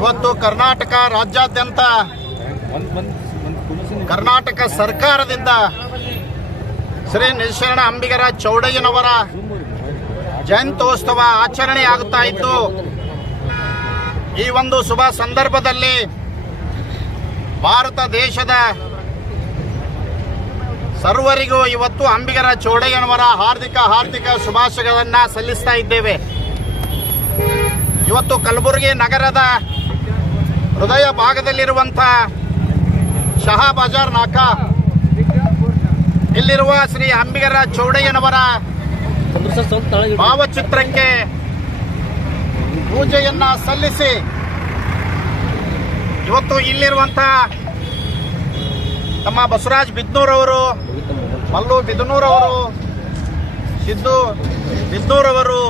ಇವತ್ತು ಕರ್ನಾಟಕ ರಾಜ್ಯಾದ್ಯಂತ ಕರ್ನಾಟಕ ಸರ್ಕಾರದಿಂದ ಶ್ರೀ ನಿಜಶರಣ ಅಂಬಿಗರ ಚೌಡಯ್ಯನವರ ಜಯಂತ್ಯೋತ್ಸವ ಆಚರಣೆ ಆಗುತ್ತಾ ಇದ್ದು, ಈ ಒಂದು ಶುಭ ಸಂದರ್ಭದಲ್ಲಿ ಭಾರತ ದೇಶದ ಸರ್ವರಿಗೂ ಇವತ್ತು ಅಂಬಿಗರ ಚೌಡಯ್ಯನವರ ಹಾರ್ದಿಕ ಶುಭಾಶಯಗಳನ್ನು ಸಲ್ಲಿಸ್ತಾ ಇದ್ದೇವೆ. ಇವತ್ತು ಕಲಬುರಗಿ ನಗರದ ಹೃದಯ ಭಾಗದಲ್ಲಿರುವಂಥ ಶಹಾ ಬಜಾರ್ ನಾಕಾ ಇಲ್ಲಿರುವ ಶ್ರೀ ಅಂಬಿಗರ ಚೌಡಯ್ಯನವರ ಭಾವಚಿತ್ರಕ್ಕೆ ಪೂಜೆಯನ್ನ ಸಲ್ಲಿಸಿ ಇವತ್ತು ಇಲ್ಲಿರುವಂಥ ನಮ್ಮ ಬಸವರಾಜ್ ಬಿದ್ನೂರವರು, ಮಲ್ಲು ಬಿದನೂರವರು, ಸಿದ್ದು ಬಿದ್ನೂರವರು,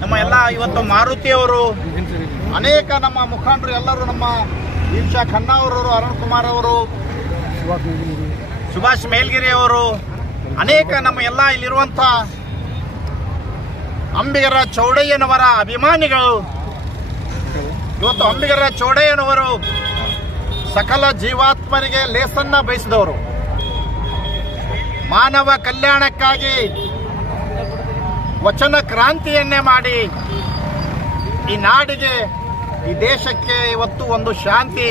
ನಮ್ಮ ಎಲ್ಲ ಇವತ್ತು ಮಾರುತಿಯವರು, ಅನೇಕ ನಮ್ಮ ಮುಖಂಡರು ಎಲ್ಲರೂ, ನಮ್ಮ ದೀಕ್ಷಾ ಖನ್ನಾ ಅವರು, ಅರುಣ್ ಕುಮಾರ್ ಅವರು, ಸುಭಾಷ್ ಮೇಲ್ಗಿರಿ ಅವರು, ಅನೇಕ ನಮ್ಮ ಎಲ್ಲ ಇಲ್ಲಿರುವಂಥ ಅಂಬಿಗರ ಚೌಡಯ್ಯನವರ ಅಭಿಮಾನಿಗಳು. ಇವತ್ತು ಅಂಬಿಗರ ಚೌಡಯ್ಯನವರು ಸಕಲ ಜೀವಾತ್ಮರಿಗೆ ಲೇಸನ್ನ ಬಯಸಿದವರು. ಮಾನವ ಕಲ್ಯಾಣಕ್ಕಾಗಿ ವಚನ ಕ್ರಾಂತಿಯನ್ನೇ ಮಾಡಿ ಈ ನಾಡಿಗೆ, ಈ ದೇಶಕ್ಕೆ ಇವತ್ತು ಒಂದು ಶಾಂತಿ,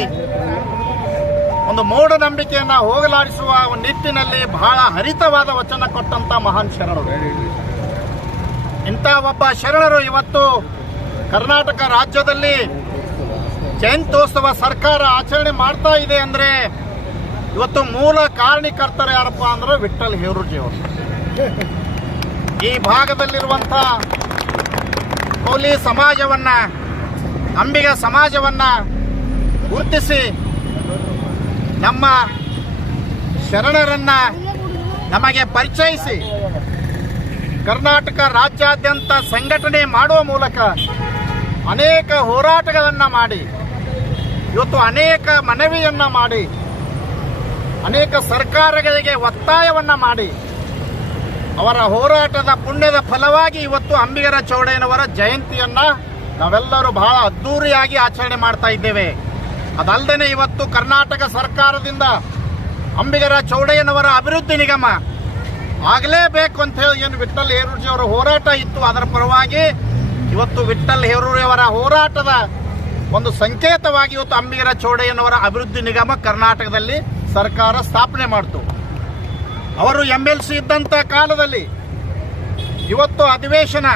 ಒಂದು ಮೂಢನಂಬಿಕೆಯನ್ನು ಹೋಗಲಾಡಿಸುವ ನಿಟ್ಟಿನಲ್ಲಿ ಬಹಳ ಹರಿತವಾದ ವಚನ ಕೊಟ್ಟಂತ ಮಹಾನ್ ಶರಣರು. ಇಂಥ ಒಬ್ಬ ಶರಣರು ಇವತ್ತು ಕರ್ನಾಟಕ ರಾಜ್ಯದಲ್ಲಿ ಜಯಂತ್ಯೋತ್ಸವ ಸರ್ಕಾರ ಆಚರಣೆ ಮಾಡ್ತಾ ಇದೆ ಅಂದ್ರೆ ಇವತ್ತು ಮೂಲ ಕಾರಣಕರ್ತರು ಯಾರಪ್ಪ ಅಂದ್ರೆ ವಿಠ್ಠಲ್ ಹೇರೂರ್ಜಿ ಅವರು. ಈ ಭಾಗದಲ್ಲಿರುವಂಥ ಕೋಲಿ ಸಮಾಜವನ್ನ, ಅಂಬಿಗ ಸಮಾಜವನ್ನ ಗುರುತಿಸಿ ನಮ್ಮ ಶರಣರನ್ನ ನಮಗೆ ಪರಿಚಯಿಸಿ ಕರ್ನಾಟಕ ರಾಜ್ಯಾದ್ಯಂತ ಸಂಘಟನೆ ಮಾಡುವ ಮೂಲಕ ಅನೇಕ ಹೋರಾಟಗಳನ್ನು ಮಾಡಿ, ಇವತ್ತು ಅನೇಕ ಮನವಿಯನ್ನ ಮಾಡಿ, ಅನೇಕ ಸರ್ಕಾರಗಳಿಗೆ ಒತ್ತಾಯವನ್ನ ಮಾಡಿ, ಅವರ ಹೋರಾಟದ ಪುಣ್ಯದ ಫಲವಾಗಿ ಇವತ್ತು ಅಂಬಿಗರ ಚೌಡಯ್ಯನವರ ಜಯಂತಿಯನ್ನ ನಾವೆಲ್ಲರೂ ಬಹಳ ಅದ್ದೂರಿಯಾಗಿ ಆಚರಣೆ ಮಾಡ್ತಾ ಇದ್ದೇವೆ. ಅದಲ್ಲದೆ ಇವತ್ತು ಕರ್ನಾಟಕ ಸರ್ಕಾರದಿಂದ ಅಂಬಿಗರ ಚೌಡಯ್ಯನವರ ಅಭಿವೃದ್ಧಿ ನಿಗಮ ಆಗಲೇಬೇಕು ಅಂತ ಹೇಳಿ ಏನು ವಿಠ್ಠಲ್ ಹೇರೂರ್ಜಿ ಅವರ ಹೋರಾಟ ಇತ್ತು, ಅದರ ಪರವಾಗಿ ಇವತ್ತು ವಿಠ್ಠಲ್ ಹೇರೂರಿ ಅವರ ಹೋರಾಟದ ಒಂದು ಸಂಕೇತವಾಗಿ ಇವತ್ತು ಅಂಬಿಗರ ಚೌಡಯ್ಯನವರ ಅಭಿವೃದ್ಧಿ ನಿಗಮ ಕರ್ನಾಟಕದಲ್ಲಿ ಸರ್ಕಾರ ಸ್ಥಾಪನೆ ಮಾಡಿತು. ಅವರು MLC ಇದ್ದಂಥ ಕಾಲದಲ್ಲಿ ಇವತ್ತು ಅಧಿವೇಶನ,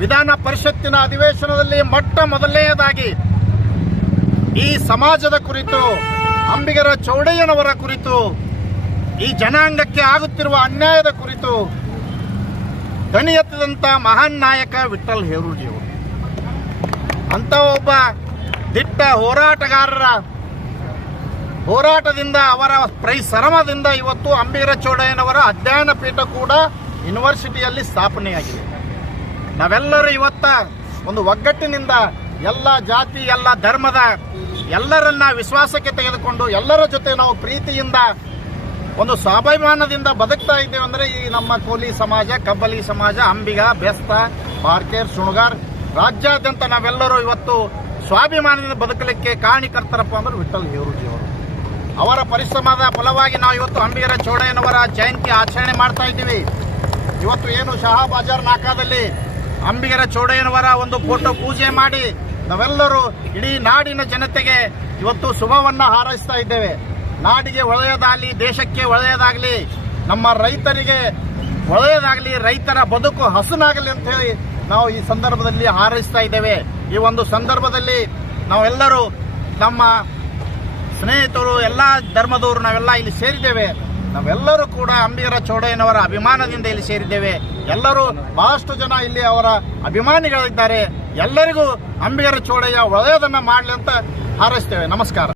ವಿಧಾನ ಪರಿಷತ್ತಿನ ಅಧಿವೇಶನದಲ್ಲಿ ಮೊಟ್ಟ ಮೊದಲನೆಯದಾಗಿ ಈ ಸಮಾಜದ ಕುರಿತು, ಅಂಬಿಗರ ಚೌಡಯ್ಯನವರ ಕುರಿತು, ಈ ಜನಾಂಗಕ್ಕೆ ಆಗುತ್ತಿರುವ ಅನ್ಯಾಯದ ಕುರಿತು ಧ್ವನಿ ಎತ್ತಿದಂಥ ಮಹಾನ್ ನಾಯಕ ವಿಠ್ಠಲ್ ಹೇರೂರ್ಜಿ ಅವರು. ಅಂತ ಒಬ್ಬ ದಿಟ್ಟ ಹೋರಾಟಗಾರರ ಹೋರಾಟದಿಂದ, ಅವರ ಪರಿಶ್ರಮದಿಂದ ಇವತ್ತು ಅಂಬಿಗರ ಚೌಡಯ್ಯನವರ ಅಧ್ಯಯನ ಪೀಠ ಕೂಡ ಯೂನಿವರ್ಸಿಟಿಯಲ್ಲಿ ಸ್ಥಾಪನೆಯಾಗಿದೆ. ನಾವೆಲ್ಲರೂ ಇವತ್ತ ಒಂದು ಒಗ್ಗಟ್ಟಿನಿಂದ ಎಲ್ಲ ಜಾತಿ, ಎಲ್ಲ ಧರ್ಮದ ಎಲ್ಲರನ್ನ ವಿಶ್ವಾಸಕ್ಕೆ ತೆಗೆದುಕೊಂಡು ಎಲ್ಲರ ಜೊತೆ ನಾವು ಪ್ರೀತಿಯಿಂದ ಒಂದು ಸ್ವಾಭಿಮಾನದಿಂದ ಬದುಕ್ತಾ ಇದ್ದೇವೆ ಅಂದರೆ ಈ ನಮ್ಮ ಕೋಲಿ ಸಮಾಜ, ಕಬ್ಬಲಿ ಸಮಾಜ, ಅಂಬಿಗ, ಬೆಸ್ತ, ಬಾರ್ಕೇರ್, ಸುಣಗಾರ್ ರಾಜ್ಯಾದ್ಯಂತ ನಾವೆಲ್ಲರೂ ಇವತ್ತು ಸ್ವಾಭಿಮಾನದಿಂದ ಬದುಕಲಿಕ್ಕೆ ಕಾರಣಕರ್ತರಪ್ಪ ಅಂದ್ರೆ ವಿಠ್ಠಲ್ ಹೇರೂರ್ಜಿ ಅವರು. ಅವರ ಪರಿಶ್ರಮದ ಫಲವಾಗಿ ನಾವು ಇವತ್ತು ಅಂಬಿಗರ ಚೌಡಯ್ಯನವರ ಜಯಂತಿ ಆಚರಣೆ ಮಾಡ್ತಾ ಇದ್ದೀವಿ. ಇವತ್ತು ಏನು ಶಹಾ ಬಜಾರ್ ನಾಕಾದಲ್ಲಿ ಅಂಬಿಗರ ಚೌಡಯ್ಯನವರ ಒಂದು ಫೋಟೋ ಪೂಜೆ ಮಾಡಿ ನಾವೆಲ್ಲರೂ ಇಡೀ ನಾಡಿನ ಜನತೆಗೆ ಇವತ್ತು ಶುಭವನ್ನ ಹಾರೈಸ್ತಾ ಇದ್ದೇವೆ. ನಾಡಿಗೆ ಒಳ್ಳೆಯದಾಗಲಿ, ದೇಶಕ್ಕೆ ಒಳ್ಳೆಯದಾಗಲಿ, ನಮ್ಮ ರೈತರಿಗೆ ಒಳ್ಳೆಯದಾಗಲಿ, ರೈತರ ಬದುಕು ಹಸನಾಗಲಿ ಅಂತ ಹೇಳಿ ನಾವು ಈ ಸಂದರ್ಭದಲ್ಲಿ ಹಾರೈಸ್ತಾ ಇದ್ದೇವೆ. ಈ ಒಂದು ಸಂದರ್ಭದಲ್ಲಿ ನಾವೆಲ್ಲರೂ ನಮ್ಮ ಸ್ನೇಹಿತರು, ಎಲ್ಲ ಧರ್ಮದವರು ನಾವೆಲ್ಲ ಇಲ್ಲಿ ಸೇರಿದ್ದೇವೆ. ನಾವೆಲ್ಲರೂ ಕೂಡ ಅಂಬಿಗರ ಚೌಡಯ್ಯನವರ ಅಭಿಮಾನದಿಂದ ಇಲ್ಲಿ ಸೇರಿದ್ದೇವೆ. ಎಲ್ಲರೂ ಬಹಳಷ್ಟು ಜನ ಇಲ್ಲಿ ಅವರ ಅಭಿಮಾನಿಗಳಿದ್ದಾರೆ. ಎಲ್ಲರಿಗೂ ಅಂಬಿಗರ ಚೌಡಯ್ಯ ಒಳ್ಳೆಯದನ್ನ ಮಾಡಲಿ ಅಂತ ಹಾರೈಸ್ತೇವೆ. ನಮಸ್ಕಾರ.